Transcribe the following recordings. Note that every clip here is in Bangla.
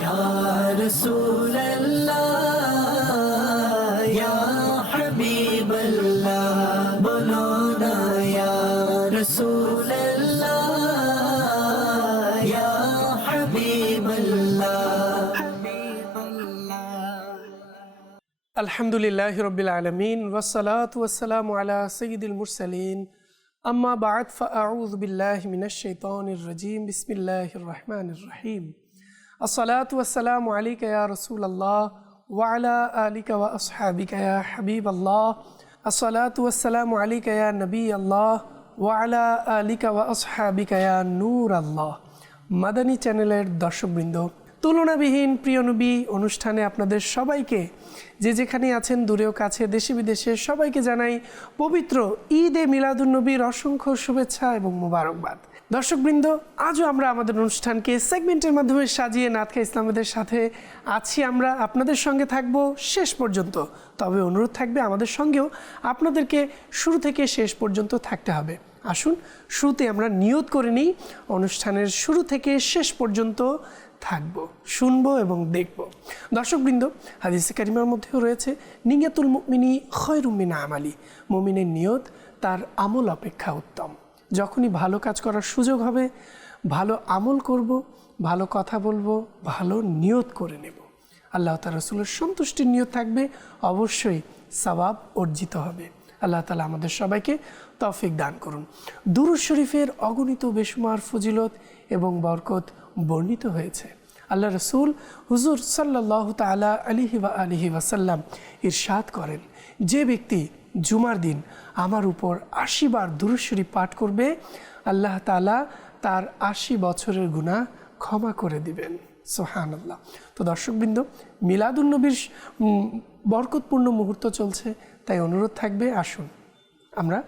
या रसूल अल्लाह या हबीब अल्लाह बोलो ना या रसूल अल्लाह या हबीब अल्लाह। আলহামদুলিল্লাহি রব্বিল আলামিন ওয়াসসালাতু ওয়াসসালামু আলা সাইয়্যিদিল মুরসালিন আম্মা বা'দ ফাআউযু বিল্লাহি মিনাশ শাইতানির রাজীম বিসমিল্লাহির রহমানির রহিম আসসালাতু ওয়াসসালামু আলাইকা ইয়া রাসূলুল্লাহ ওয়া আলা আলিকা ওয়া আসহাবিকা ইয়া হাবিবাল্লাহ আসসালাতু ওয়াসসালামু আলাইকা ইয়া নবিয়াল্লাহ ওয়া আলা আলিকা ওয়া আসহাবিকা ইয়া নূরাল্লাহ। মাদানী চ্যানেলের দর্শকবৃন্দ, তুলনাবিহীন প্রিয় নবী অনুষ্ঠানে আপনাদের সবাইকে, যে যেখানে আছেন দূরেও কাছে দেশে বিদেশে, সবাইকে জানাই পবিত্র ঈদে মিলাদুন্নবীর অসংখ্য শুভেচ্ছা এবং মোবারকবাদ। দর্শকবৃন্দ, আজও আমরা আমাদের অনুষ্ঠানকে সেগমেন্টের মাধ্যমে সাজিয়ে নাতখা ইসলামদের সাথে আছি। আমরা আপনাদের সঙ্গে থাকব শেষ পর্যন্ত, তবে অনুরোধ থাকবে আমাদের সঙ্গেও আপনাদেরকে শুরু থেকে শেষ পর্যন্ত থাকতে হবে। আসুন শুরুতে আমরা নিয়ত করে নিই, অনুষ্ঠানের শুরু থেকে শেষ পর্যন্ত থাকব, শুনবো এবং দেখব। দর্শকবৃন্দ, হাদিসে কারিমার মধ্যেও রয়েছে নিয়াতুল মুমিনি খয়রুম মিন আমালি, মুমিনের নিয়ত তার আমল অপেক্ষা উত্তম। যখনই ভালো কাজ করার সুযোগ হবে, ভালো আমল করব, ভালো কথা বলবো, ভালো নিয়ত করে নেব, আল্লাহ তাআলা রাসূলের সন্তুষ্টির নিয়ত থাকবে, অবশ্যই সওয়াব অর্জিত হবে। আল্লাহ তাআলা আমাদের সবাইকে তৌফিক দান করুন। দুরূদ শরীফের অগণিত বেশুমার ফজিলত এবং বরকত বর্ণিত হয়েছে। আল্লাহ রসুল হুজুর সাল্লাল্লাহু তাআলা আলাইহি ওয়াসাল্লাম ইরশাদ করেন, যে ব্যক্তি জুমার দিন আমার উপর ৮০ বার দুরূদ শরীফ পাঠ করবে, আল্লাহ তাআলা তার ৮০ বছরের গুনাহ ক্ষমা করে দিবেন। সুবহানাল্লাহ। তো দর্শকবৃন্দ, মিলাদুন্নবীর বরকতপূর্ণ মুহূর্ত চলছে, তাই অনুরোধ থাকবে আসুন আমরা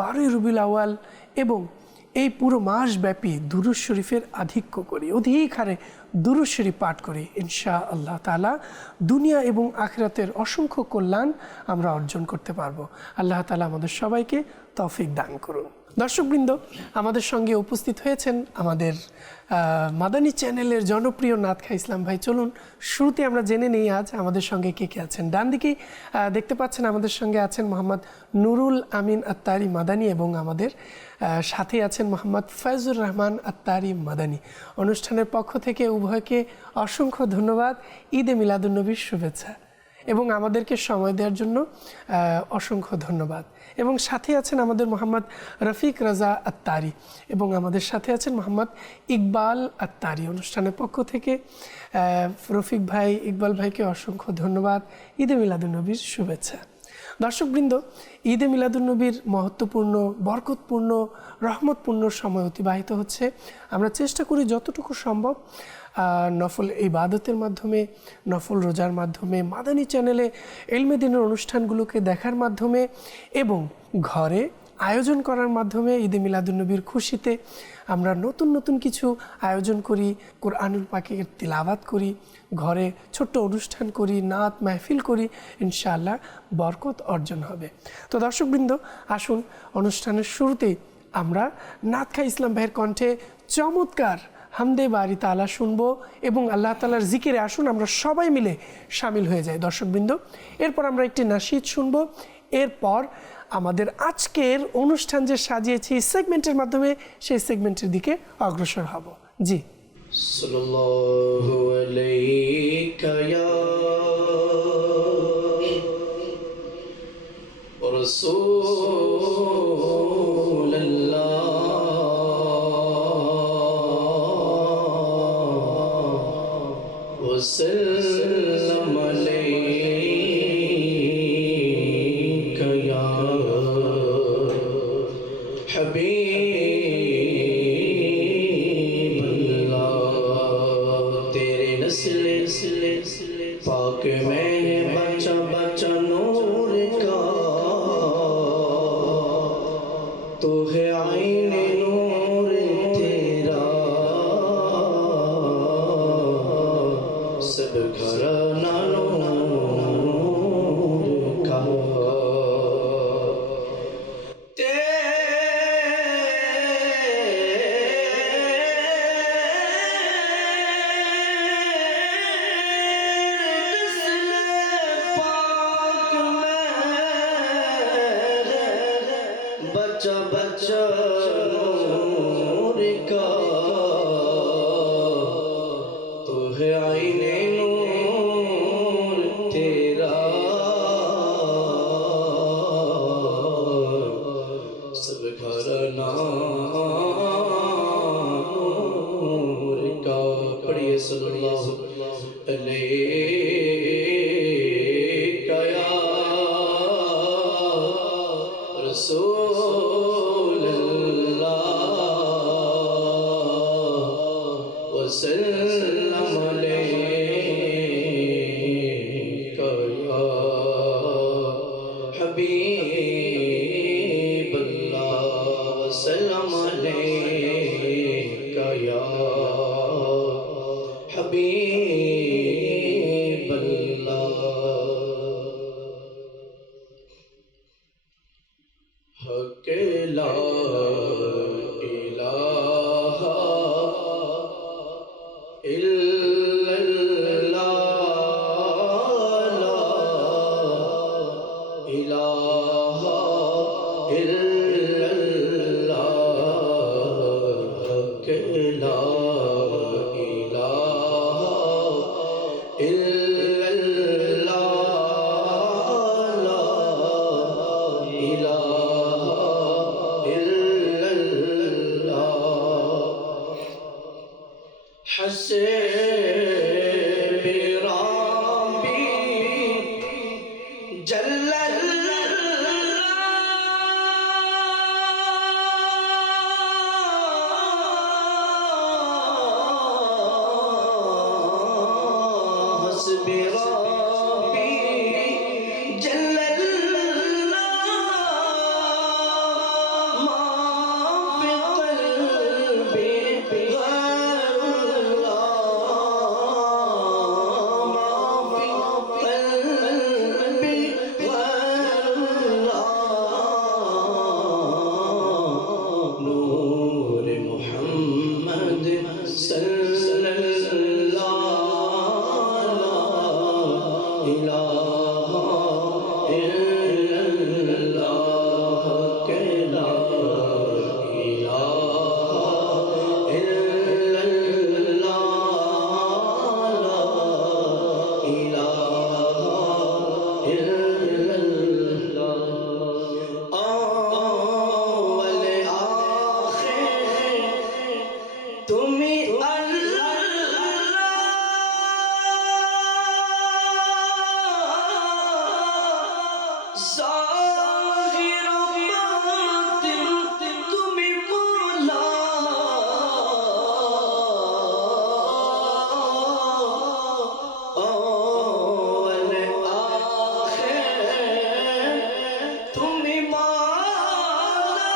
১২ই রবিউল আউয়াল এবং এই পুরো মাসব্যাপী দুরূদ শরীফের আধিক্য করি, অধিক হারে দুরূদ শরীফ পাঠ করি। ইনশাআল্লাহ তাআলা দুনিয়া এবং আখিরাতের অসংখ্য কল্যাণ আমরা অর্জন করতে পারবো। আল্লাহ তাআলা আমাদের সবাইকে তৌফিক দান করুন। দর্শকবৃন্দ, আমাদের সঙ্গে উপস্থিত হয়েছেন আমাদের মাদানী চ্যানেলের জনপ্রিয় নাতখা ইসলাম ভাই। চলুন শুরুতে আমরা জেনে নিই আজ আমাদের সঙ্গে কে কে আছেন। ডান দিকেই দেখতে পাচ্ছেন আমাদের সঙ্গে আছেন মোহাম্মদ নুরুল আমিন আত্তারি মাদানী এবং আমাদের সাথে আছেন মোহাম্মদ ফয়জুর রহমান আত্তারি মাদানী। অনুষ্ঠানের পক্ষ থেকে উভয়কে অসংখ্য ধন্যবাদ, ঈদে মিলাদুন্নবীর শুভেচ্ছা এবং আমাদেরকে সময় দেওয়ার জন্য অসংখ্য ধন্যবাদ। এবং সাথে আছেন আমাদের মোহাম্মদ রফিক রাজা আত্তারি এবং আমাদের সাথে আছেন মোহাম্মদ ইকবাল আত্তারি। অনুষ্ঠানের পক্ষ থেকে রফিক ভাই, ইকবাল ভাইকে অসংখ্য ধন্যবাদ, ঈদে মিলাদুন্নবীর শুভেচ্ছা। দর্শকবৃন্দ, ঈদে মিলাদুন্নবীর মহত্বপূর্ণ, বরকতপূর্ণ, রহমতপূর্ণ সময় অতিবাহিত হচ্ছে। আমরা চেষ্টা করি যতটুকু সম্ভব নফল ইবাদতের মাধ্যমে, নফল রোজার মাধ্যমে, মাদানী চ্যানেলে ইলমে দ্বীনের অনুষ্ঠানগুলোকে দেখার মাধ্যমে এবং ঘরে আয়োজন করার মাধ্যমে ঈদে মিলাদুন্নবীর খুশিতে আমরা নতুন নতুন কিছু আয়োজন করি, কোরআনুল পাকের তিলাওয়াত করি, ঘরে ছোট্ট অনুষ্ঠান করি, নাত মাহফিল করি, ইনশাআল্লাহ বরকত অর্জন হবে। তো দর্শকবৃন্দ, আসুন অনুষ্ঠানের শুরুতেই আমরা নাতখা ইসলাম ভাইয়ের কণ্ঠে চমৎকার হামদে বারি তাআলা শুনবো এবং আল্লাহ তাআলার জিকিরে আসুন আমরা সবাই মিলে শামিল হয়ে যাই। দর্শকবৃন্দ, এরপর আমরা একটি নাশিদ শুনবো, এরপর আমাদের আজকের অনুষ্ঠান যে সাজিয়েছি সেগমেন্টের মাধ্যমে সেই সেগমেন্টের দিকে অগ্রসর হব। জি, সাল্লাল্লাহু আলাইকা ইয়া রাসূলুল্লাহ ওয়া সাল্লাম আলাইকা ইয়া हबीबल्लाह तेरे नस्ले पाक में बचा बचा नूर का तो है आईने नूर तेरा सब घराना नूर का सच्चा नूर का तू है आईने नूर तेरा सब घराना नूर का। पढ़िए सल्लल्लाहु अलैका या रसूल अल्लाह वसल्लम अलैका या हबीब अल्लाह वसल्लम अलैका या हबीब अल्लाह। हक ला इलाहा इल्लल्लाह ला इलाहा इल्लल्लाह। हक ला इलाहा इल्लल्लाह ला इलाहा इल्लल्लाह। हस्बी रब्बी जल्लल्लाह हस्बी रब्बी जल्लल्लाह मा फी क़ल्बी गैरुल्लाह मा फी क़ल्बी गैरुल्लाह। नूर मुहम्मद सल्लल्लाहु ला इलाहा इल्लल्लाह के ला इलाहा इल्लल्लाह ला इलाहा इल्लल्लाह। अव्वल आखिर तुम्ही ज़ाहिर बातिन तुम्ही मौला। अव्वल आखिर तुम्ही मौला।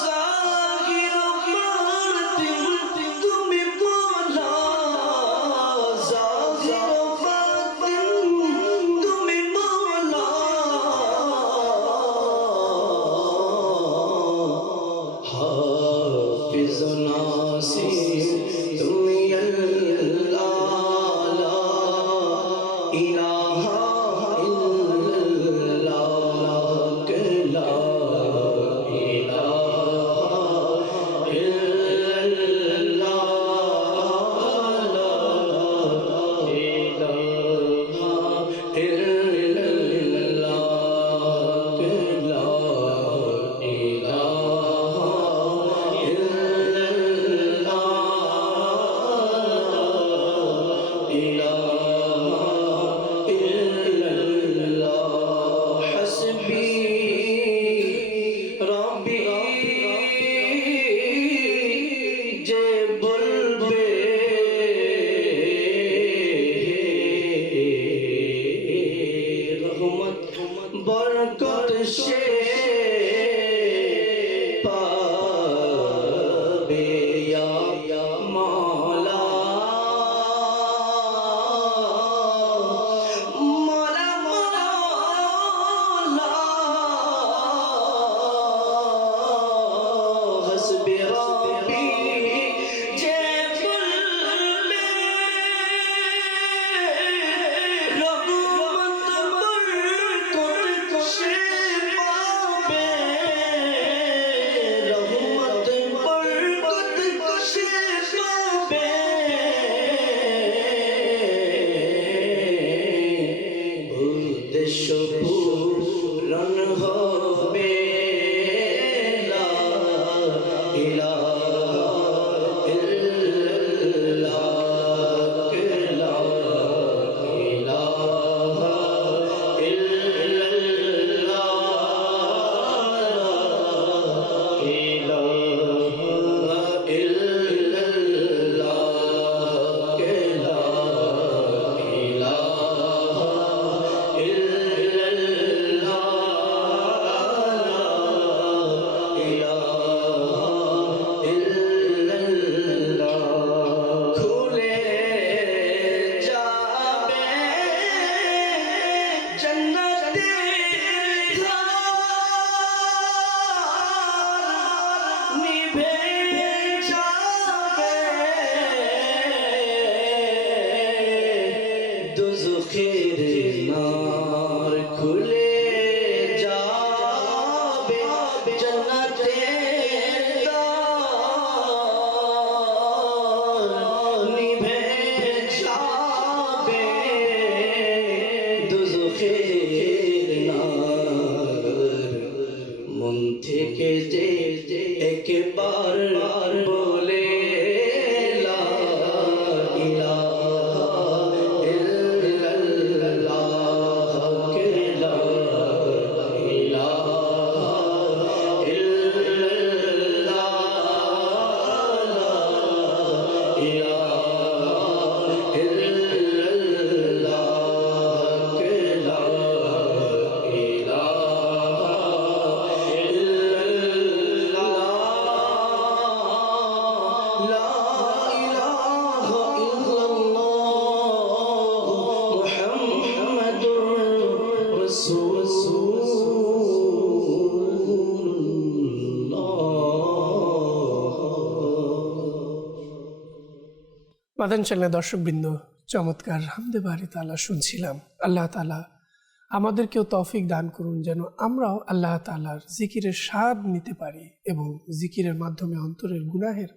ज़ाहिर बातिन तुम्ही मौला। ज़ाहिर बातिन तुम्ही मौला। দুজখের নার খুলে যাবে জান্নাতের দ্বার নিভে যাবে দুজখের নার মন থেকে যে একবার বলে লা ইলাহা ইল্লাল্লাহ কে লা ইলাহা ইল্লাল্লাহ লা ইলাহা ইল্লাল্লাহ কে লা মাদান চ্যানেলের দর্শকবৃন্দ, চমৎকার হামদে বারি তাআলা শুনছিলাম। আল্লাহ তাআলা আমাদেরকেও তৌফিক দান করুন যেন আমরাও আল্লাহ তাআলার জিকিরের স্বাদ নিতে পারি এবং জিকিরের মাধ্যমে অন্তরের গুনাহের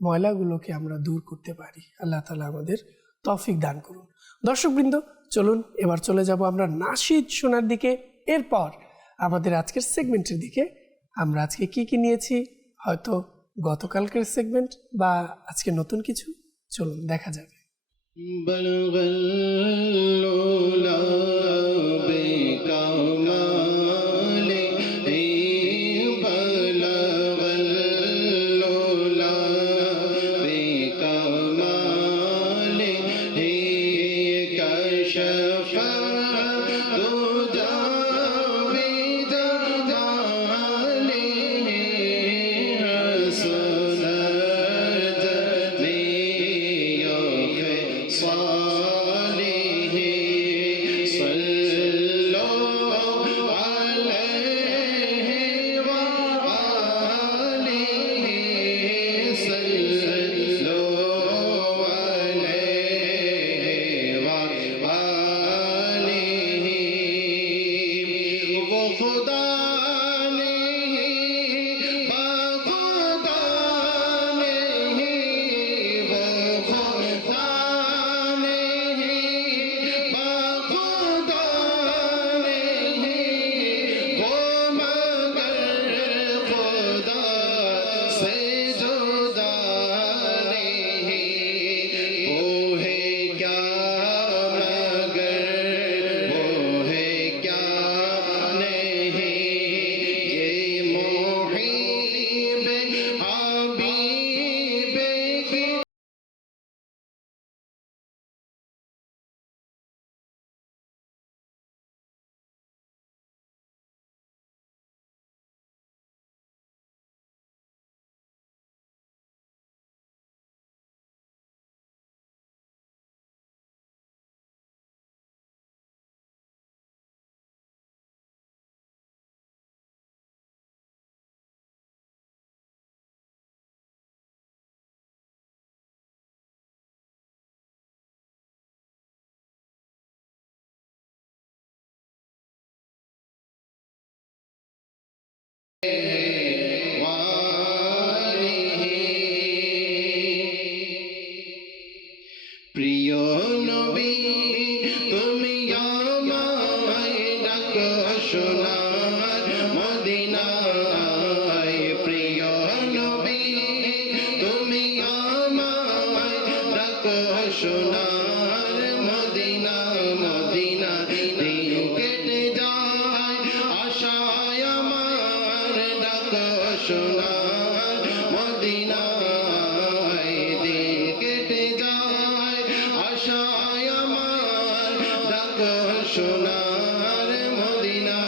ময়লাগুলোকে আমরা দূর করতে পারি। আল্লাহ তাআলা আমাদের তৌফিক দান করুন। দর্শকবৃন্দ, চলুন এবার চলে যাব আমরা নাশিদ শোনার দিকে। এরপর আমাদের আজকের সেগমেন্টের দিকে। আমরা আজকে কি নিয়েছি, হয়তো গতকালকের সেগমেন্ট বা আজকে নতুন কিছু, চলুন দেখা যাবে। প্রিয় নবী তুমি আমায় ডাকো সোনার মদিনায়, প্রিয় নবী তুমি আমায় ডাকো সোনার মদিনা, মদিনা দিন কেটে যায় আশায় আমার, ডাকো সোনার মদিনায়, দিন কেটে যায় আশায় আমার, ডাকো সোনার মদিনা।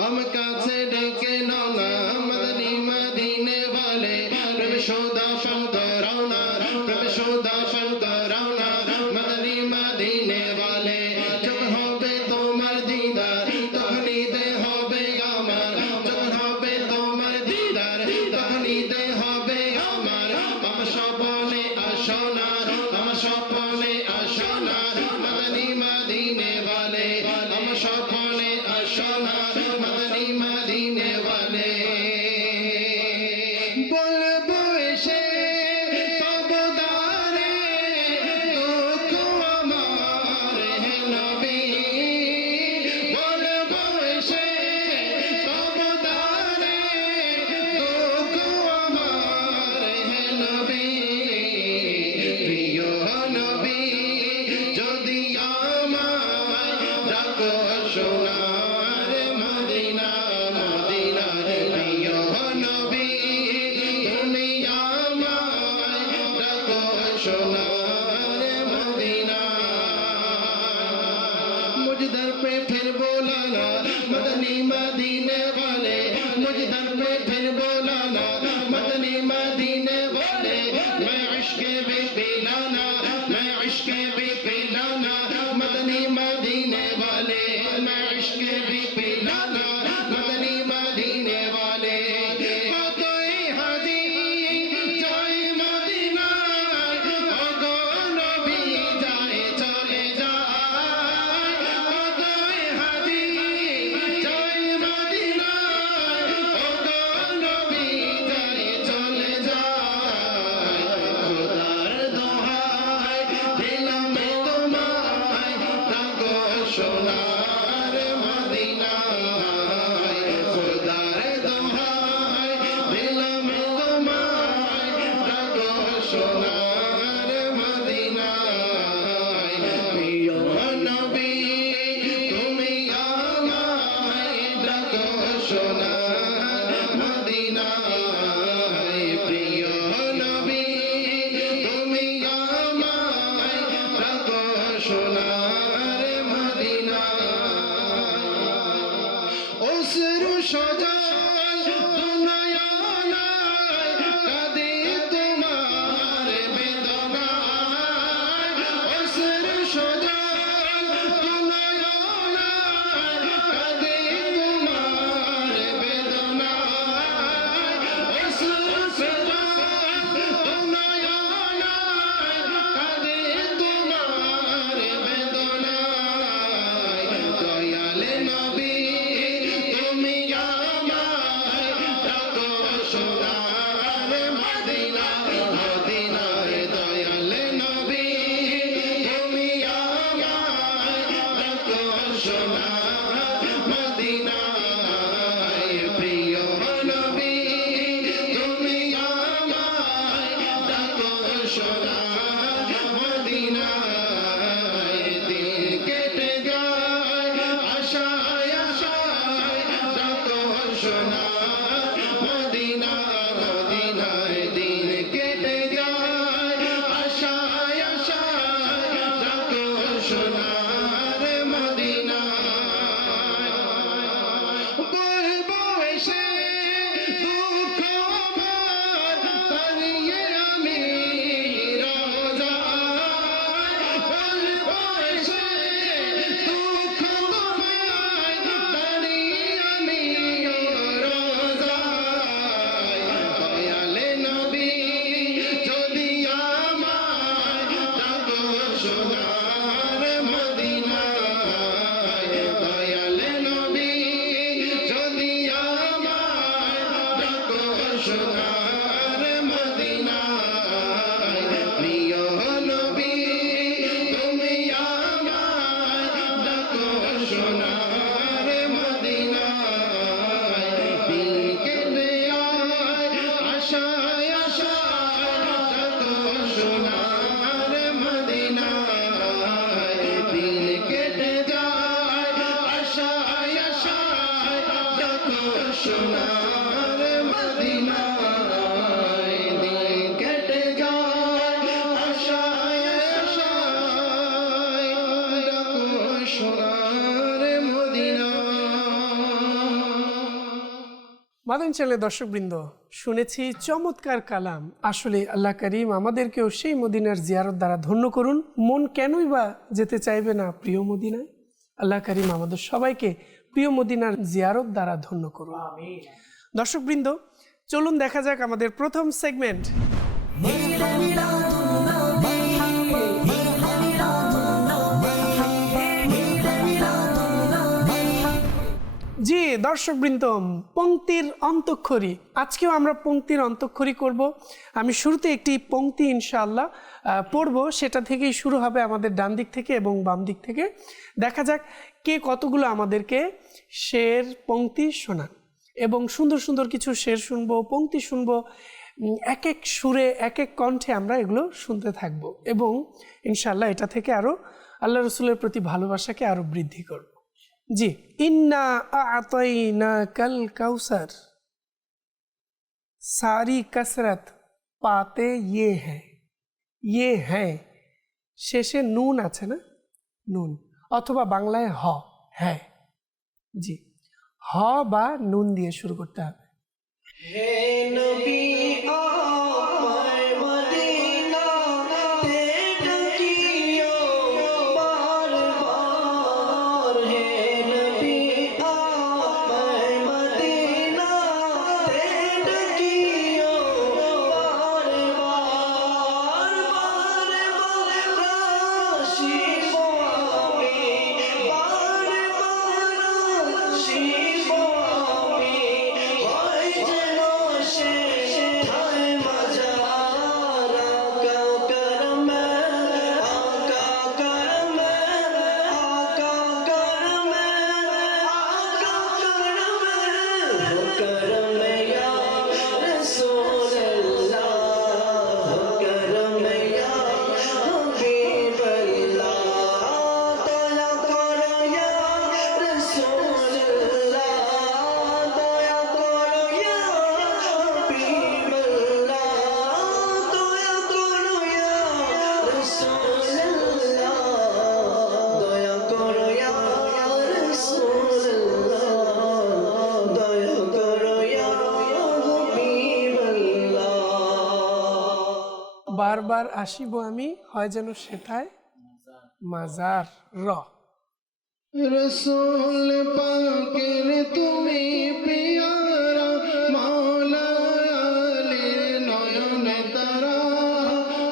हम কাছে ডেকে নাও না মদনী মদিনে वाले, প্রেম সদা শঙ্করাও না, প্রেম সদা শঙ্করাও না মদনী মদিনে वाले। যখন হবে তোমার দিদার তখনই দে হবে আমার, যখন হবে তোমার দিদার তখনই দে হবে আমার। আমার স্বপ্নে আসো না, আমার স্বপ্নে আসো না मुझ दर पे फिर बोलाना मदनी मदीने वाले मुझ दर पे फिर बोलाना मदनी मदीने वाले मैं इश्क भी पिलाना मैं इश्क भी पिलाना मदनी मदीने वाले मैं इश्क भी पिलाना मदनी मदीने वाले ओ कोई हाजी जाए मदीना ओ गो नबी जाए चले जाए ओ कोई हाजी जाए मदीना ओ गो नबी जाए चले जाए खुदार दोहाई दिल में तुम्हारे रखो सोनार मदीना खुदार दोहाई दिल में तुम्हारे रखो सोनार मदीना प्रिय नबी তুমি আমায় ডাকো সোনার মদিনায় প্রিয় নবী তুমি আমায় ডাকো সোনার মদিনায় অশ্রু সজল দুনয়নায় কাঁদে তোমার বেদনায় অশ্রু সজল দুনয়নায় কাঁদে তোমার বেদনায় অশ্রু সজল দুনয়নায় কাঁদে তোমার বেদনায় দয়ালে নবী তুমি আমায় ডাকো সোনার মদিনা মদিনায় দয়ালে নবী তুমি আমায় ডাকো সোনার মদিনায় প্রিয় নবী তুমি আমায় ডাকো সোনার মদিনায় দিন কেটে যায় আশায় আশায় ডাকো সোনার মদিনা মদিনায় দিন কেটে যায় আশায় আশায় ডাকো সোনার মদিনায় বলবো এসে দুঃখ আমার তারিয়ে আমি রোজায় বলবো এসে দুঃখ তোমায় তারিয়ে আমি রোজায় দয়ালে নবী যদি আমায় ডাকো সোনার মদিনায় দয়ালে নবী যদি আমায় ডাকো সোনার মদিনায় প্রিয় নবী তুমি আমায় ডাকো সোনার মদিনায় দিন কেটে যায় আশায় আশায় ডাকো সোনার মদিনায় দিন কেটে যায় আশায় আশায় ডাকো সোনার মদিনায় দিন কেটে যায় আশায় আশায় ডাকো সোনার মদিনায় মাদানী চ্যানেলের দর্শকবৃন্দ, শুনেছি চমৎকার কালাম। আসলে আল্লাহ করিম আমাদেরকেও সেই মদিনার জিয়ারত দ্বারা ধন্য করুন। মন কেনই বা যেতে চাইবে না প্রিয় মদিনায়? আল্লাহ করিম আমাদের সবাইকে প্রিয় মদিনার জিয়ারত দ্বারা ধন্য করুন। দর্শকবৃন্দ, চলুন দেখা যাক আমাদের প্রথম সেগমেন্ট। জি দর্শকবৃন্দ, পংক্তির অন্তঃক্ষরী। আজকেও আমরা পংক্তির অন্তঃক্ষরী করব। আমি শুরুতে একটি পংক্তি ইনশাআল্লাহ পড়ব, সেটা থেকেই শুরু হবে আমাদের ডান দিক থেকে এবং বাম দিক থেকে। দেখা যাক কে কতগুলো আমাদেরকে শের পংক্তি শোনান, এবং সুন্দর সুন্দর কিছু শের শুনবো, পংক্তি শুনবো। এক এক সুরে এক এক কণ্ঠে আমরা এগুলো শুনতে থাকব এবং ইনশাআল্লাহ এটা থেকে আরও আল্লাহ রসুলের প্রতি ভালোবাসাকে আরও বৃদ্ধি করব। जी, इन्ना आतैना कल कौसर, सारी कसरत पाते ये है शेषे নুন আছে না, নুন অথবা বাংলায় হ, হ্যাঁ। জি, হ বা নুন দিয়ে শুরু করতে হবে। হে নবী আমায় মদিনাতে ডাকিও বারবার, হে নবী আমায় মদিনাতে ডাকিও বারবার, বারবার আসিব আমি, বারবার আসিব আমি, হয় যেন শেষ ঠায় মাঝার, আকা করম, আকা করম, আকা করম, আকা করম, হো করম ইয়া রাসূলুল্লাহ, হো করম ইয়া হাবিবাল্লাহ, দয়া করো ইয়া রাসূলুল্লাহ, দয়া করো ইয়া হাবিবাল্লাহ, দয়া করো ইয়া রাসূলুল্লাহ, দয়া করো ইয়া রাসূলুল্লাহ, দয়া করো ইয়া হাবিবাল্লাহ। বারবার আসিব আমি, হয় যেন সেথায় মাজার, র। রসুল পাকের তুমি পিয়ারা, মাওলা আলী নয়ন তারা,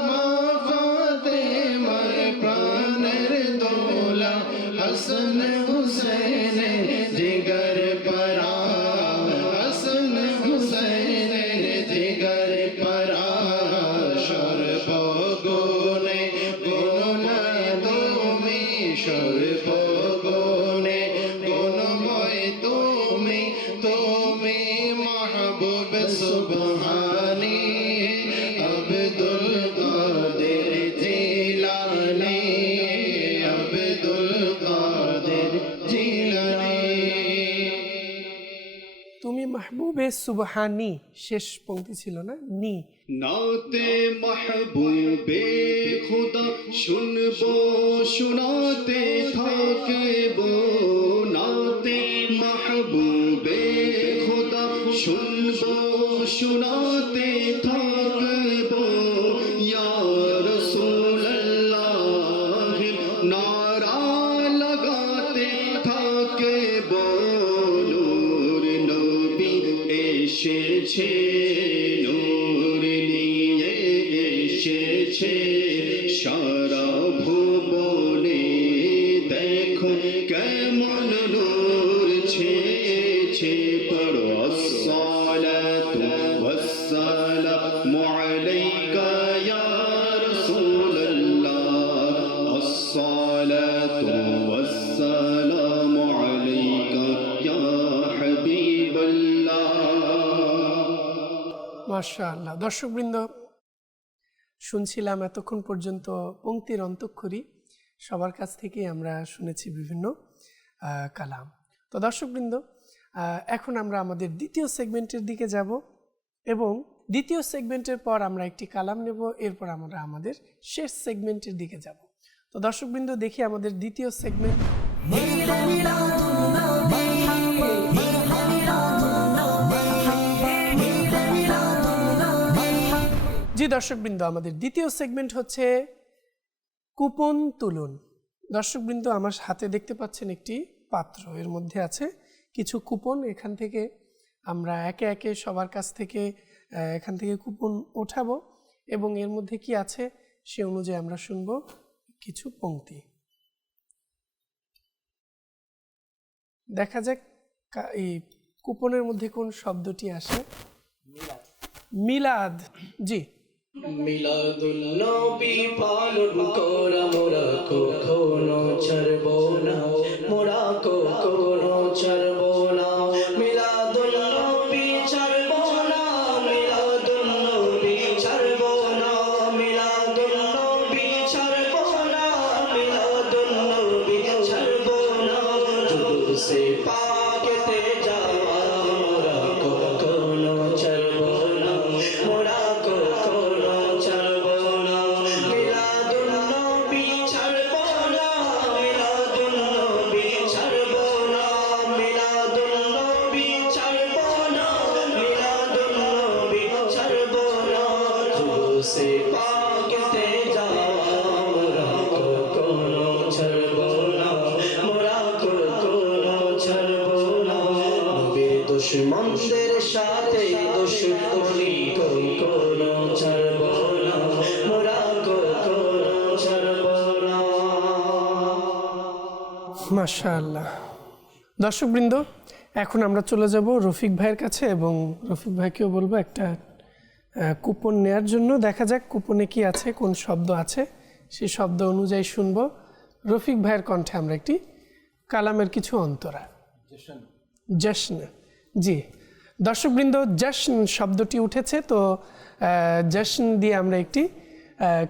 মা ফাতেমার প্রাণের দোলা, হাসান হুসেন জিগর পরা, হাসান হুসেন জিগর পরা, সর্বগুণে গুণময় তুমি, সর্বগুণে গুণময় তুমি, তুমি মাহবুব সুবহানী, আব্দুল কাদের জিলানী, আব্দুল কাদের জিলানী। তুমি মাহবুবে সুবহানি, শেষ পংক্তি ছিল না, নি। নাতে মাহবুবে খুদা শুনবো শোনাতে থাকবো, নাতে মাহবুবে খুদা শুনবো শোনাতে থাকবো, ইয়া রাসূলুল্লাহ নারা লাগাতে থাকবো, নূর নবী এসেছে, নূর নিয়ে এসেছে, সারা ভুবনে দেখো কেমন নূর ছেয়েছে, পড়ো আসসালাতু ওয়াসসালামু আলাইকা ইয়া রাসূলুল্লাহ, আসসালাতু ওয়াসসালামু আলাইকা ইয়া হাবিবাল্লাহ। মাশাআল্লাহ। দর্শকবৃন্দ, শুনছিলাম এতক্ষণ পর্যন্ত পংক্তির অন্তঃক্ষরী, সবার কাছ থেকেই আমরা শুনেছি বিভিন্ন কালাম। তো দর্শকবৃন্দ, এখন আমরা আমাদের দ্বিতীয় সেগমেন্টের দিকে যাব এবং দ্বিতীয় সেগমেন্টের পর আমরা একটি কালাম নেব, এরপর আমরা আমাদের শেষ সেগমেন্টের দিকে যাব। তো দর্শকবৃন্দ, দেখি আমাদের দ্বিতীয় সেগমেন্ট। জি দর্শকবৃন্দ, আমাদের দ্বিতীয় সেগমেন্ট হচ্ছে কুপন তুলুন। দর্শকবৃন্দ, আমার হাতে দেখতে পাচ্ছেন একটি পাত্র, এর মধ্যে আছে কিছু কুপন। এখান থেকে আমরা একে একে সবার কাছ থেকে এখান থেকে কুপন ওঠাবো এবং এর মধ্যে কি আছে সে অনুযায়ী আমরা শুনব কিছু পংক্তি। দেখা যাক এই কুপনের মধ্যে কোন শব্দটি আসে। মিলাদ। জি, মিলাদুন নবী পালন করা মোরা কখনো ছাড়ব না, মোরা কখনো ছাড়ব না, মিলাদুন নবী ছাড়ব না, মিলাদুন নবী ছাড়ব না, মিলাদুন নবী ছাড়ব না, মিলাদুন নবী ছাড়ব না, জুলুসে পাকেতে যাওয়া মোরা কখনো ছাড়ব না, মোরা কখনো ছাড়ব না, মিলাদুন নবী ছাড়ব না, মিলাদুন দুশ্মনদের সাথে দুশ্মনী কখনো ছাড়ব না, মোরা কখনো ছাড়ব না। মাশাআল্লাহ। দর্শকবৃন্দ, এখন আমরা চলে যাব রফিক ভাইয়ের কাছে এবং রফিক ভাইকেও বলবো একটা কুপন নেয়ার জন্য। দেখা যাক কুপনে কি আছে, কোন শব্দ আছে, সেই শব্দ অনুযায়ী শুনবো। রফিক ভাইয়ের কণ্ঠে আমরা একটি কালামের কিছু অন্তরা। জশ্ন, জি দর্শকবৃন্দ, জশ্ন শব্দটি উঠেছে, তো জশ্ন দিয়ে আমরা একটি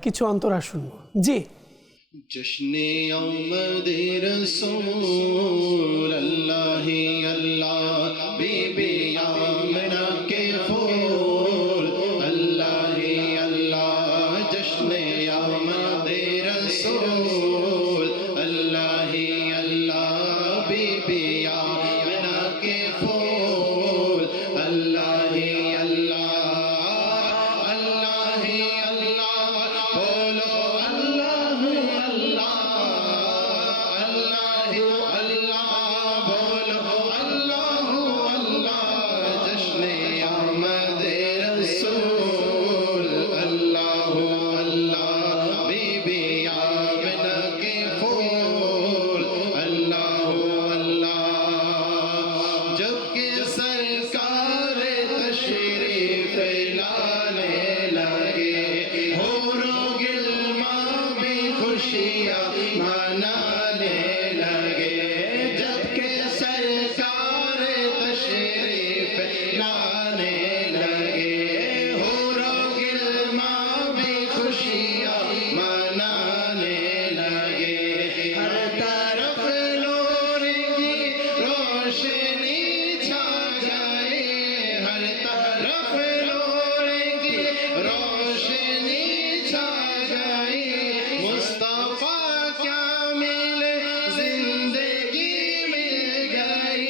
কিছু অন্তরা শুনবো। জি। जश्ने आमदे रसूल अल्लाह ही अल्लाह, बीबी आमना के फूल अल्लाह ही अल्लाह। जश्ने आमदे रसूल अल्लाह ही अल्लाह, बीबी आमना के फूल अल्लाह ही अल्लाह। अल्लाह ही अल्लाह बोलो, अल्लाह अल्लाह, अल्लाह अल्लाह बोलो, अल्लाह अल्लाह। जश्ने आमदे रसूल अल्लाह अल्लाह, बीबी आमना के फूल अल्लाह अल्लाह। जबकि सरकार तशरीफ लाने लगे, होरो गिलमा भी खुशियाँ मनाने लगे। जबकि सरकार तशरीफ लाने लगे, होरो गिलमा भी खुशियाँ मनाने लगे। हर तरफ नूर की रोशनी छा जाए, हर तरफ नूर की रोशनी छा जाए। मुस्तफा क्या मिले, जिंदगी मिल गई।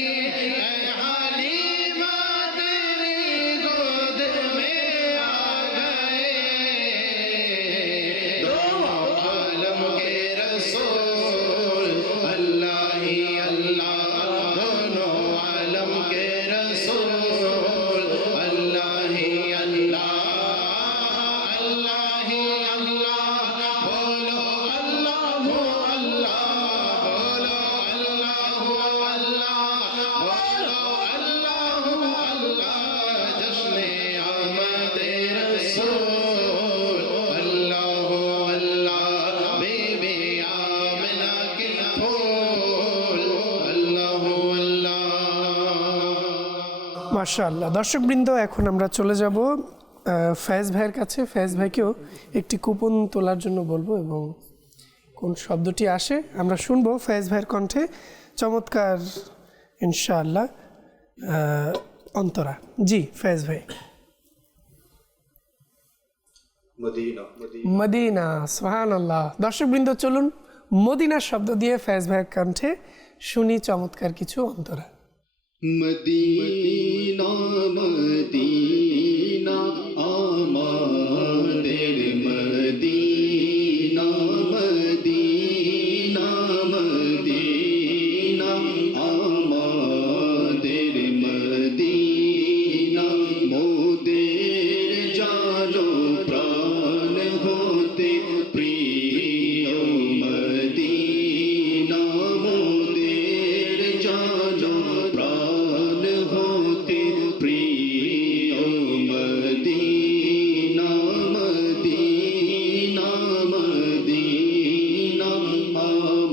ऐ हालिमा तेरी गोद में आ गए। दोनों आलम के रसूल अल्लाह ही अल्लाह, दोनों आलम के रसूल अल्लाह ही अल्लाह। अल्लाह ही अल्लाह बोलो, अल्लाह अल्लाह बोलो, अल्लाह अल्लाह बोलो, अल्लाह अल्लाह। जश्ने आमदे रसूल अल्लाह अल्लाह, बीबी आमना के फूल अल्लाह अल्लाह। মাশাআল্লাহ। দর্শকবৃন্দ, এখন আমরা চলে যাব ফয়েজ ভাইয়ের কাছে। ফয়েজ ভাইকেও একটি কুপন তোলার জন্য বলবো এবং কোন শব্দটি আসে আমরা শুনবো ফয়েজ ভাইয়ের কণ্ঠে। চমৎকার ইনশাআল্লাহ অন্তরা। জি ফয়েজ ভাই। মদিনা, সুবহানাল্লাহ। দর্শকবৃন্দ, চলুন মদিনা শব্দ দিয়ে ফয়েজ ভাইয়ের কণ্ঠে শুনি চমৎকার কিছু অন্তরা। मदीना मदीना आमादेर मदीना, मदीना मदीना आमादेर मदीना। मोदेर जानो प्राण होते प्रिय मदीना, मोदेर जानो प्राण होते प्रिय मदीना। मदीना मदीना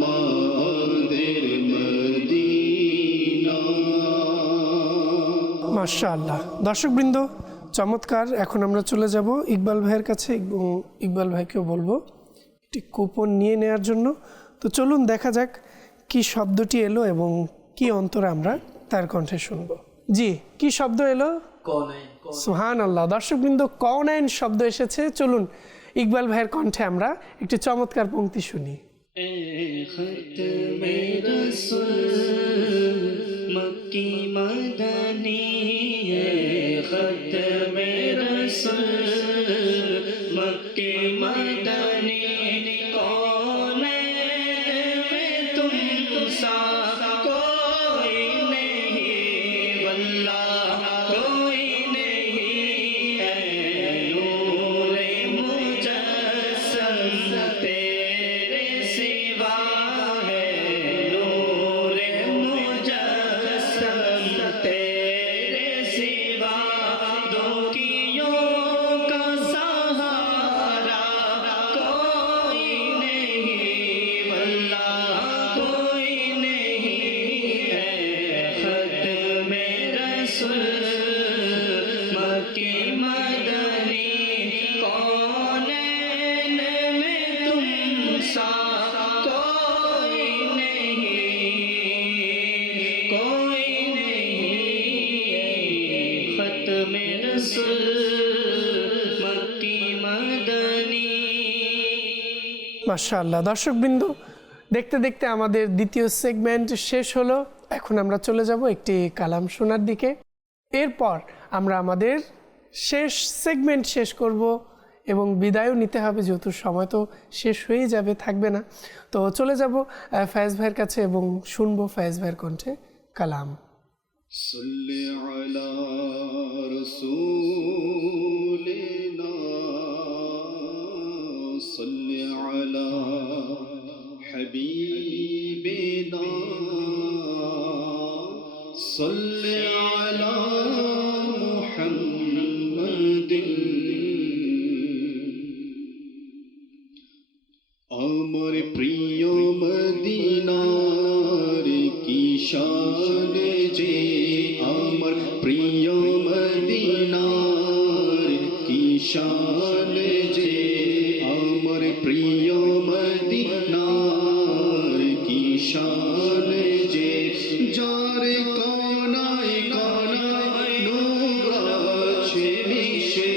आमादेर मदीना। মাশাআল্লাহ। দর্শকবৃন্দ, চমৎকার। এখন আমরা চলে যাব ইকবাল ভাইয়ের কাছে এবং ইকবাল ভাইকেও বলবো একটি কুপন নিয়ে নেওয়ার জন্য। তো চলুন দেখা যাক কি শব্দটি এলো এবং কি অন্তরে আমরা তার কণ্ঠে শুনবো। জি, কি শব্দ এলো? সুবহানাল্লাহ। দর্শকবৃন্দ, কওনাইন শব্দ এসেছে। চলুন ইকবাল ভাইয়ের কণ্ঠে আমরা একটি চমৎকার পংক্তি শুনি। खत्म रसूल मक्की मदनी, खत्म रसूल मक्की मदनी। कौन में तुम सा कोई नहीं वल्लाह। মাশাআল্লাহ। দর্শকবৃন্দ, দেখতে দেখতে আমাদের দ্বিতীয় সেগমেন্ট শেষ হলো। এখন আমরা চলে যাব একটি কালাম শোনার দিকে। এরপর আমরা আমাদের শেষ সেগমেন্ট শেষ করব এবং বিদায়ও নিতে হবে, যেহেতু সময় তো শেষ হয়ে যাবে, থাকবে না। তো চলে যাব ফায়েজ ভাইয়ের কাছে এবং শুনবো ফায়েজ ভাইয়ের কণ্ঠে কালাম। সাল্লি আলা রাসূলিনা সাল্লি আলা হাবিবিনা সাল্লি আলা মুহাম্মাদিন। আমার প্রিয় মদিনার কি শান যে, আমার প্রিয় মদিনার কি শান যে, আমার প্রিয় মদিনার কি শান যে, যার কোনায় কোনায় নূর আছে মিশে,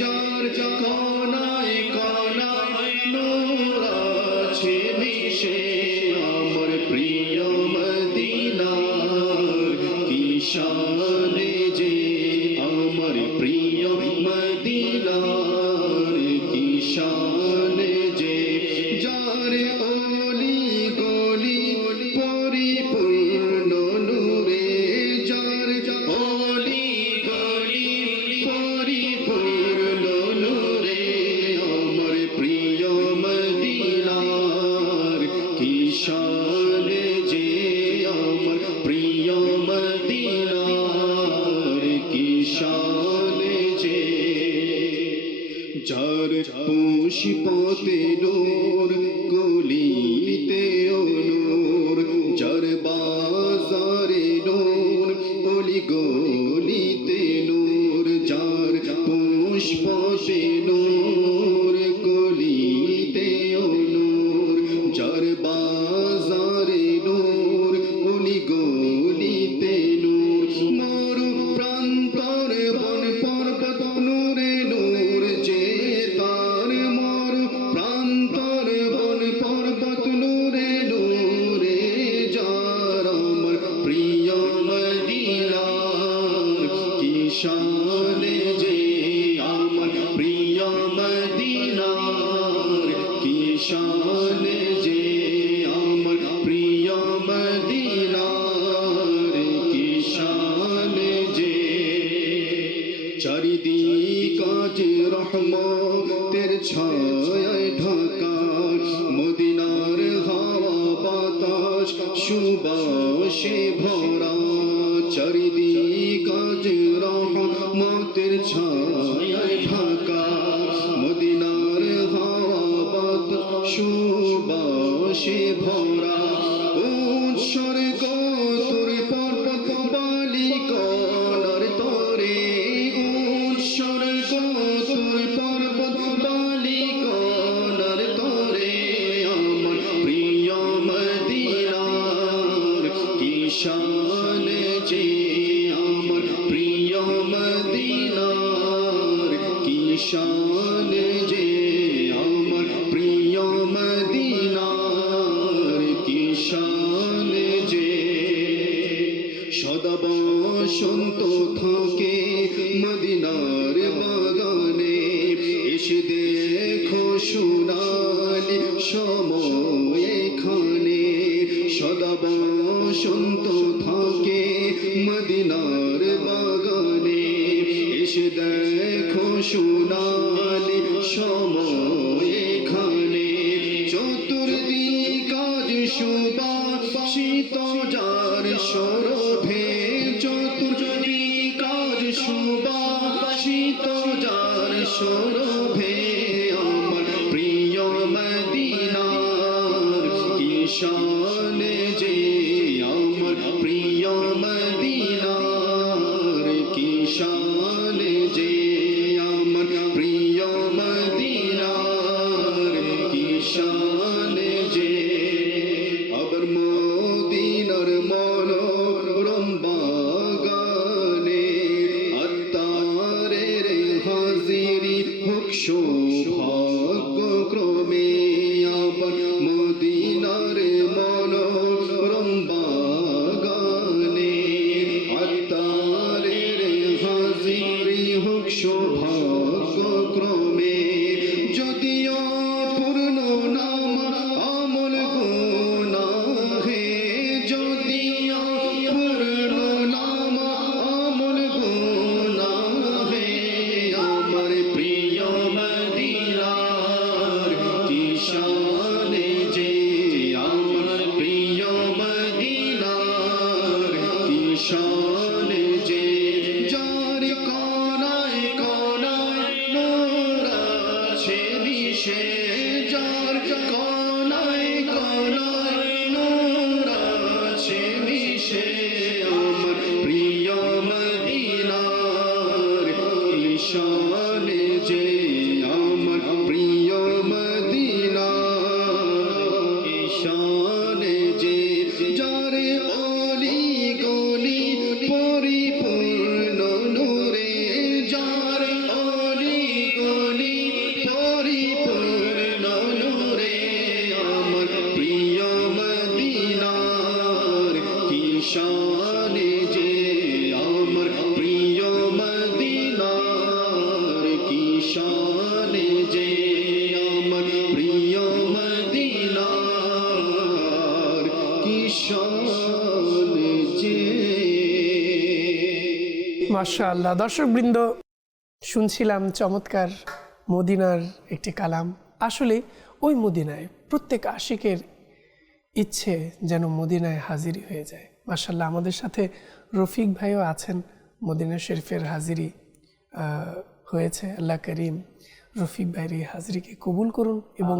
যার কোনায় কোনায় নূর আছে মিশে, আমার প্রিয় মদিনার কি শান যে, আমার প্রিয় মদিনার কি শান যে, যার অলি গলি পরিপূর্ণ নূরে, যার অলি গলি পরিপূর্ণ নূরে, আমার প্রিয় মদিনার কি শান যে, আমার প্রিয় মদিনার কি শান যে, যার পুষ্পতে নূর গলিতে নূর, যার বাজারে নূর অলি গলিতে নূর, যার পুষ্পতে নূর গলিতে নূর, যার বাজারে নূর অলি গলিতে নূর, মরু প্রান্তর বন পর্বত নূরে নূর যে তার, মরু প্রান্তর বন পর্বত নূরে নূরে, যার আমার প্রিয় মদিনার কি শান যে, আমার প্রিয় মদিনার কি শান যে, আমার প্রিয় মদিনার কি শান যে, চারিদিক আজ রহমতের ছায়ায় ঢাকা, মদিনার হাওয়া বাতাস সুবাসে ভরা, চারিদিক আজ রহমতের ছায়ায় ঢাকা, মদিনার হাওয়া বাতাস সুবাসে ভরা, উৎসর্গ তোর পর্বত বালিকণার তরে, উৎসর্গ তোর পর্বত বালিকণার তরে, আমার প্রিয় মদিনার কি শান যে, আমার প্রিয় মদিনার কি শান যে, আমার প্রিয় মদিনার কি শান যে, সদা বসন্ত থাকে মদিনার বাগানে, এসে দেখো সোনালি সময় এখানে, সদা বসন্ত থাকে মদিনার বাগানে, এসে দেখো সোনালি সময় এখানে, চতুর্দিক আজ সুবাসিত যার সরভে, চতুর্দিক আজ সুবাসিত যার সরভে, আমার প্রিয় মদিনার কি শান যে, আমার প্রিয় মদিনার কি শান যে, আমার প্রিয় মদিনার কি শান যে, আবার মদিনার মনোরম বাগানে আত্মারের হাজিরি হোক সৌভাগ্য ক্রমে, মাশাআল্লাহ। দর্শকবৃন্দ, শুনছিলাম চমৎকার মদিনার একটি কালাম। আসলে ওই মদিনায় প্রত্যেক আশিকের ইচ্ছে যেন মদিনায় হাজিরি হয়ে যায়। মাশাআল্লাহ, আমাদের সাথে রফিক ভাইও আছেন, মদিনা শরীফের হাজিরি হয়েছে। আল্লাহ করিম রফিক ভাইয়ের এই হাজিরিকে কবুল করুন এবং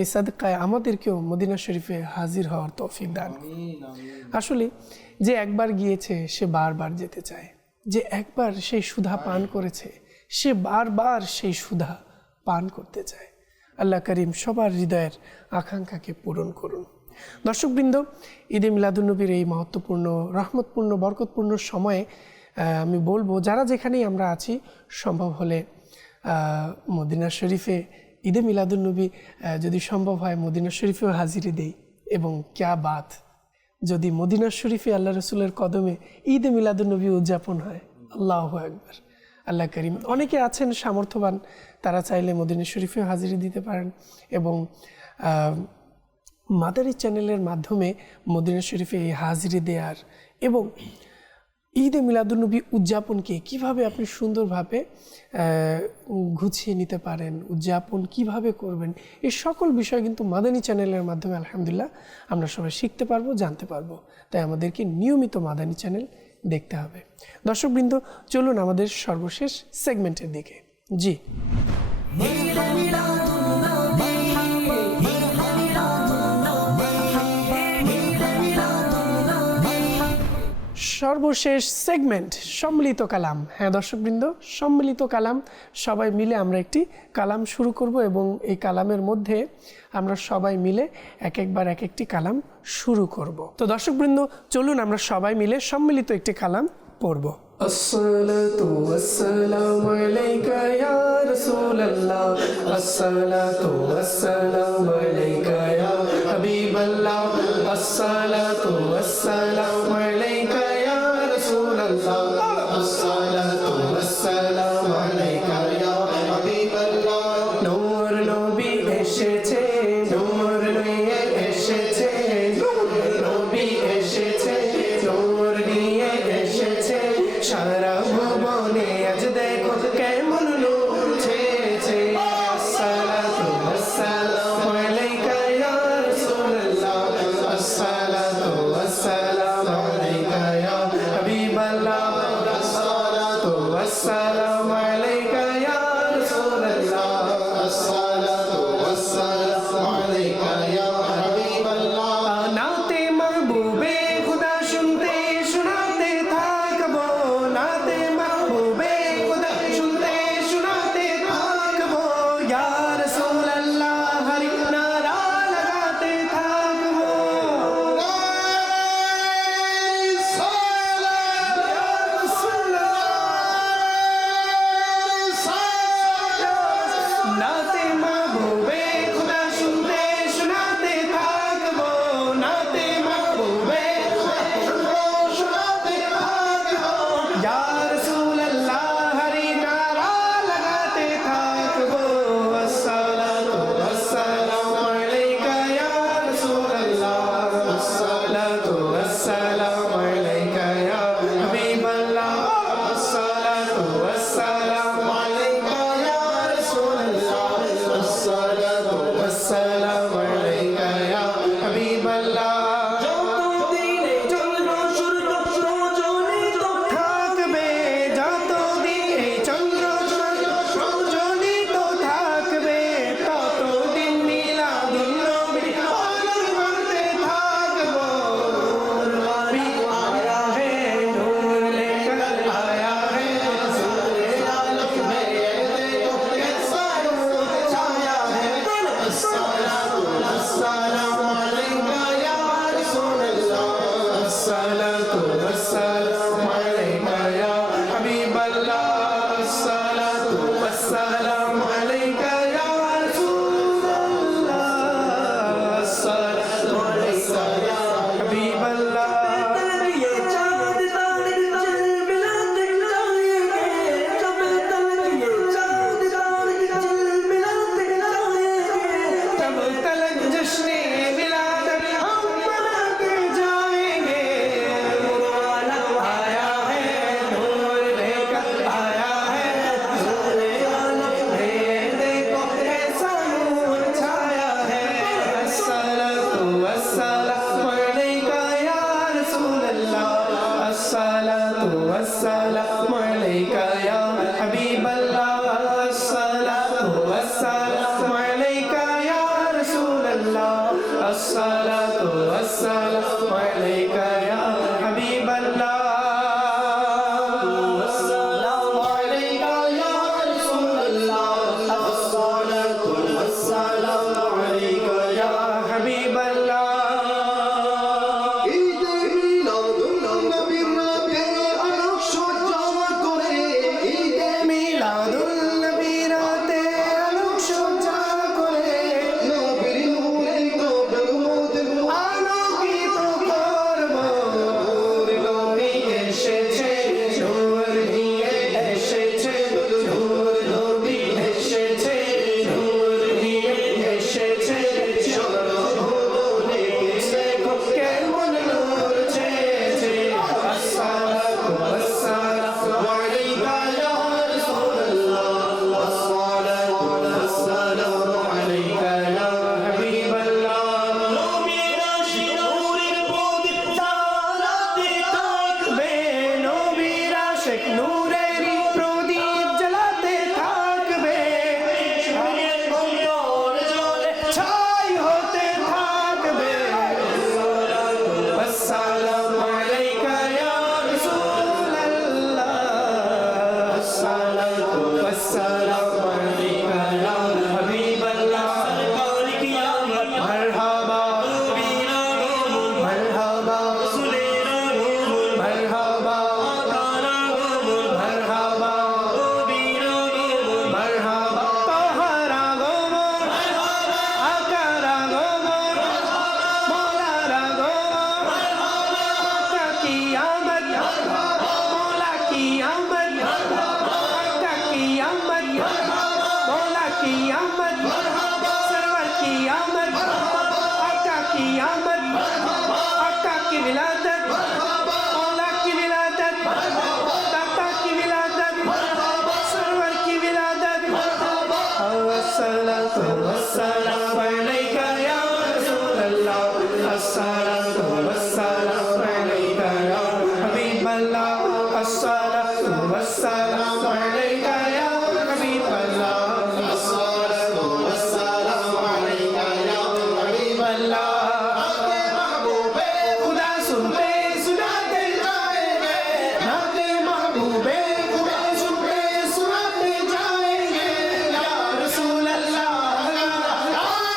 এই সাদকায় আমাদেরকেও মদিনা শরীফে হাজির হওয়ার তৌফিক দান করুন। আসলে যে একবার গিয়েছে সে বারবার যেতে চায়, যে একবার সেই সুধা পান করেছে সে বারবার সেই সুধা পান করতে চায়। আল্লাহ করিম সবার হৃদয়ের আকাঙ্ক্ষাকে পূরণ করুন। দর্শকবৃন্দ, ঈদে মিলাদুন্নবীর এই মহত্বপূর্ণ, রহমতপূর্ণ, বরকতপূর্ণ সময়ে আমি বলবো, যারা যেখানেই আমরা আছি, সম্ভব হলে মদিনা শরীফে ঈদে মিলাদুন্নবী যদি সম্ভব হয় মদিনা শরীফেও হাজিরি দেই। এবং ক্যা বাত, যদি মদিনা শরীফে আল্লাহ রসুলের কদমে ঈদে মিলাদুন্নবী উদযাপন হয়, আল্লাহু আকবার। আল্লাহ করিম, অনেকে আছেন সামর্থ্যবান, তারা চাইলে মদিনা শরীফেও হাজিরি দিতে পারেন এবং মাদানী চ্যানেলের মাধ্যমে মদিনা শরীফে এই হাজিরি দেওয়ার এবং ঈদে মিলাদুন্নবী উদযাপনকে কিভাবে আপনি সুন্দরভাবে গুছিয়ে নিতে পারেন, উদযাপন কিভাবে করবেন, এই সকল বিষয় কিন্তু মাদানী চ্যানেলের মাধ্যমে আলহামদুলিল্লাহ আমরা সবাই শিখতে পারবো, জানতে পারবো। তাই আমাদেরকে নিয়মিত মাদানী চ্যানেল দেখতে হবে। দর্শকবৃন্দ, চলুন আমাদের সর্বশেষ সেগমেন্টের দিকে। জি, সর্বশেষ সেগমেন্ট সম্মিলিত কালাম। হ্যাঁ দর্শকবৃন্দ, সম্মিলিত কালাম, সবাই মিলে আমরা একটি কালাম শুরু করব এবং এই কালামের মধ্যে আমরা সবাই মিলে একবার এক একটি কালাম শুরু করব। তো দর্শকবৃন্দ, চলুন আমরা সবাই মিলে সম্মিলিত একটি কালাম পড়ব। আসসালাতু ওয়াসসালামু আলাইকা ইয়া রাসূলুল্লাহ, আসসালাতু ওয়াসসালামু আলাইকা ইয়া হাবিবাল্লাহ, আসসালাতু ওয়াসসালামু আলাইকা ইয়া রাসূলুল্লাহ, আসসালাতু ওয়াসসালামু আলাইকা ইয়া হাবিবাল্লাহ। নূর নবী এসেছে, নূর নিয়ে এসেছে, নূর নবী এসেছে, নূর নিয়ে এসেছে, সারা ভুবনে আজ দেখো কেমন নূর ছেয়েছে। আসসালাতু ওয়াসসালামু আলাইকা আসসালাতু ওয়াসসালামু আলাইকা ইয়া হাবিবাল্লাহ আসসালামু আলাইকা ইয়া রাসূলুল্লাহ আসসালাতু ওয়াসসালামু আলাইকা ইয়া হাবিবাল্লাহ ঈদে মিলাদুন নবীর রাতে আলোক সজ্জা করে ঈদে মিলাদুল নবী রাতে আলোক সজ্জা করে নবীর নূরে কবর মোদের আলোকিত করব নূর নবী এসেছে নূর নিয়ে এসেছে নূর নবী এসেছে নূর নিয়ে এসেছে চলো ভুলে দেখো কেমন নূর ছেয়েছে আসসালাতু ওয়াসসালামু আলাইকা ইয়া রাসূলুল্লাহ আসসালাতু ওয়াসসালামু আলাইকা ইয়া হাবিবাল্লাহ নবীর আশিক নূরের প্রদীপ জ্বালাতে থাকবে নবীর আশিক নূরেরই প্রদীপ জ্বালাতে থাকবে সামনের অন্তর জ্বলে ছাই হতে থাকবে আসসালামু আলাইকা ইয়া রাসূলুল্লাহ আসসালাতু ওয়াসসালামু আলাইকা ইয়া হাবিবাল্লাহ সরকার কিয়ামত মারহাবা নবীর আগমন মারহাবা রাসূলের আগমন মারহাবা আকার আগমন মারহাবা নবীর আগমন মারহাবা তাহার আগমন মারহাবা আকার আগমন মারহাবা মওলার আগমন মারহাবা আকা কিয়ামত মারহাবা মওলা কিয়ামত মারহাবা আকা কিয়ামত মারহাবা মওলা কিয়ামত মারহাবা সরওয়ার কিয়ামত মারহাবা আকা कियामत आका की विलादत मौला की विलादत दाता की विलादत सरवर की विलादत अस्सलातु वस्सलामु अलैका या रसूलल्लाह अस्सलातु वस्सलामु अलैका या हबीबल्लाह अस्सलातु वस्सलामु अलैका या हबीबल्लाह अस्सलातु वस्सलामु अलैका या हबीबल्लाह खुदा सुनते सुनाते जाएंगे नाते महबूबे खुदा सुनते सुनाते जाएंगे या रसूल अल्लाह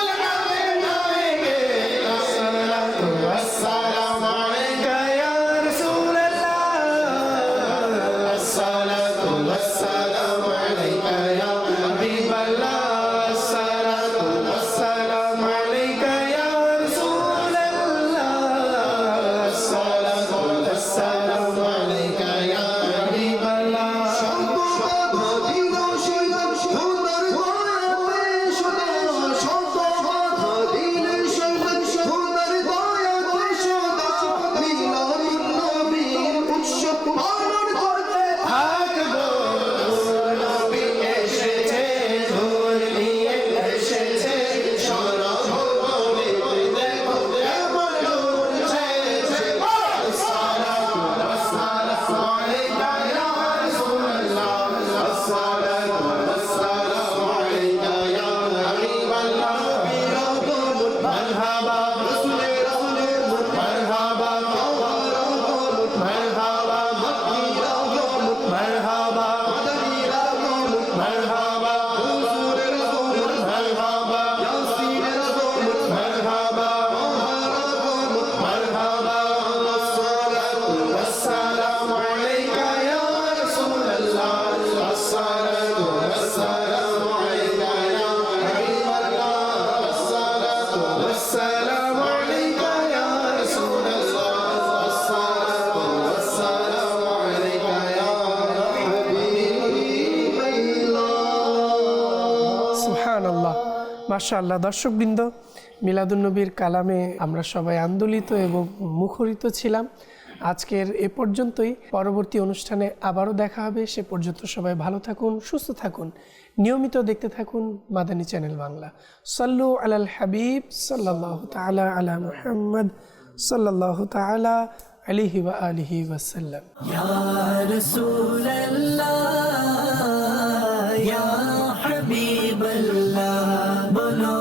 लगाते जाएंगे अस्सलातु वस्सलामु अलैका या रसूल अल्लाह अस्सलातु वस्सलामु अलैका या हबीब अल्लाह अस्सलातु वस्सलामु अलैका या रसूल अल्लाह अस्सलातु वस्सलामु अलैका या हबीब अल्लाह থাকবো নবী এসেছে নূর নিয়ে এসেছে সারা ভুবনে দেখো কেমন নূর ছেয়েছে আসসালাতু ওয়াসসালামু আলাইকা ইয়া রাসূলুল্লাহ আসসালাতু ওয়াসসালামু আলাইকা ইয়া হাবিবাল্লাহ মারহাবা রাসূলের মারহাবা মারহাবা مرحبا مرحبا حضور رسول مرحبا ياسين رسول مرحبا مرحبا الصلاة والسلام عليك يا رسول الله الصلاة والسلام عليك يا حبيب الله الصلاة والسلام عليك يا رسول الله الصلاة والسلام عليك يا সুবহানাল্লাহ মাশাআল্লাহ। দর্শকবৃন্দ, মিলাদুন্নবীর কালামে আমরা সবাই আন্দোলিত এবং মুখরিত ছিলাম। আজকের এ পর্যন্তই। পরবর্তী অনুষ্ঠানে আবারও দেখা হবে। সে পর্যন্ত সবাই ভালো থাকুন, সুস্থ থাকুন, নিয়মিত দেখতে থাকুন মাদানী চ্যানেল বাংলা। সাল্লু আলাল হাবিব সাল্লাল্লাহু তাআলা আলা মুহাম্মদ সাল্লাল্লাহু তাআলা আলাইহি ওয়া আলিহি ওয়াসাল্লাম। या रसूल अल्लाह या हबीब अल्लाह बोलो